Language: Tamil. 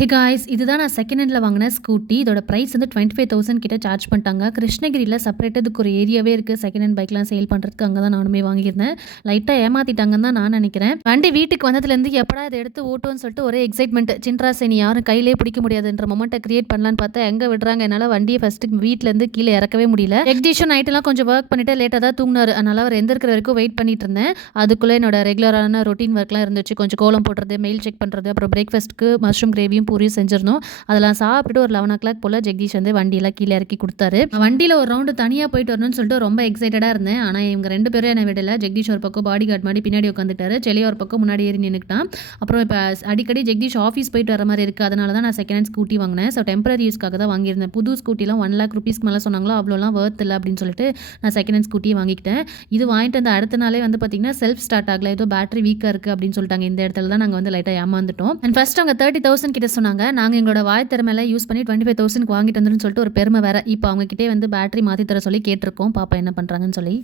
ஹே காய்ஸ் இதுதான் நான் செகண்ட் ஹேண்டில் வாங்கின ஸ்கூட்டி. இதோட ப்ரைஸ் வந்து 25,000 கிட்ட சார்ஜ் பண்ணிட்டாங்க. கிருஷ்ணகிரியில் செப்பரேட்டாக இதுக்கு ஒரு ஏரியாவே இருக்குது செகண்ட் ஹேண்ட் பைக்லாம் சேல் பண்ணுறதுக்கு. அங்கே தான் நானுமே வாங்கியிருந்தேன். லைட்டாக ஏமாற்றிட்டாங்கன்னு தான் நான் நினைக்கிறேன். வண்டி வீட்டுக்கு வந்ததுலேருந்து எப்படா இதை எடுத்து ஓட்டுவோன்னு சொல்லிட்டு ஒரே எக்ஸைட்மெண்ட். சின்ட்ரா சரி யாரும் கையிலே பிடிக்க முடியாதுன்ற மொமெண்ட்டை கிரியேட் பண்ணலான்னு பார்த்தா எங்கே விடுறாங்க. என்னால் வண்டியை ஃபஸ்ட்டு வீட்டிலேருந்து கீழே இறக்கவே முடியல. ஜெகதீஷும் நைட்டெல்லாம் கொஞ்சம் ஒர்க் பண்ணிவிட்டு லேட்டாக தான் தூங்கினார். அதனால் அவர் எந்திருக்கிற வரைக்கும் வெயிட் பண்ணிட்டு இருந்தேன். அதுக்குள்ளே என்னோட ரெகுலரான ரொட்டீன் ஒர்க்லாம் இருந்துச்சு. கொஞ்சம் கோலம் போடுறது, மெயில் செக் பண்ணுறது, அப்புறம் பிரேக்ஃபாஸ்ட்டுக்கு மஷ்ரூம் கிரேவியும் பூரியும் செஞ்சிருந்தோம். அதெல்லாம் சாப்பிட்டு ஒரு 11 போல் ஜெகதீஷ் வந்து வண்டியெல்லாம் கீழே இறக்கி கொடுத்தாரு. வண்டியில் ஒரு ரவுண்டு தனியாக போயிட்டு வரணும்னு சொல்லிட்டு ரொம்ப எக்ஸைட்டடாக இருந்தேன். ஆனால் இவங்க 2 பேரும் என்னை விடலை. ஜெகதீஷ் ஒரு பக்கம் பாடி கார்டு மாதிரி பின்னாடி உட்காந்துட்டாரு. செலி ஒரு பக்கம் முன்னாடி ஏறி நின்றுக்கிட்டான். அப்புறம் இப்போ அடிக்கடி ஜெகதீஷ் ஆஃபீஸ் போயிட்டு வர மாதிரி இருக்குது. அதனால தான் நான் செகண்ட் ஹேண்ட் ஸ்கூட்டி வாங்கினேன். ஸோ டெம்பரரி யூஸ்க்காக தான் வாங்கியிருந்தேன். புது ஸ்கூட்டிலாம் 1,00,000 ருபீஸ்க்கு மேலே சொன்னாங்களோ அவ்வளோலாம் வர்த் இல்லை அப்படின்னு சொல்லிட்டு நான் செகண்ட் ஹேண்ட் ஸ்கூட்டியை வாங்கிக்கிட்டேன். இது வாங்கிட்டு அந்த அடுத்த நாளே வந்து பார்த்தீங்கன்னா செல்ஃப் ஸ்டார்ட் ஆகல, ஏதோ பேட்டரி வீக்காக இருக்குது அப்படின்னு சொல்லிட்டாங்க. இந்த இடத்துல தான் நாங்கள் வந்து லைட்டாக ஏமாந்துட்டோம். அண்ட் ஃபர்ஸ்ட் அவங்க 30,000 கிட்ட சொன்னாங்க. நாங்கள் எங்களோட வாய் திறமையில யூஸ் பண்ணி 25,000 வாங்கிட்டு வந்துருன்னு சொல்லிட்டு ஒரு பெருமை வேற. இப்போ அவங்க கிட்டே வந்து பேட்டரி மாற்றி தர சொல்லி கேட்டிருக்கோம். பாப்பா என்ன பண்ணுறாங்கன்னு சொல்லி.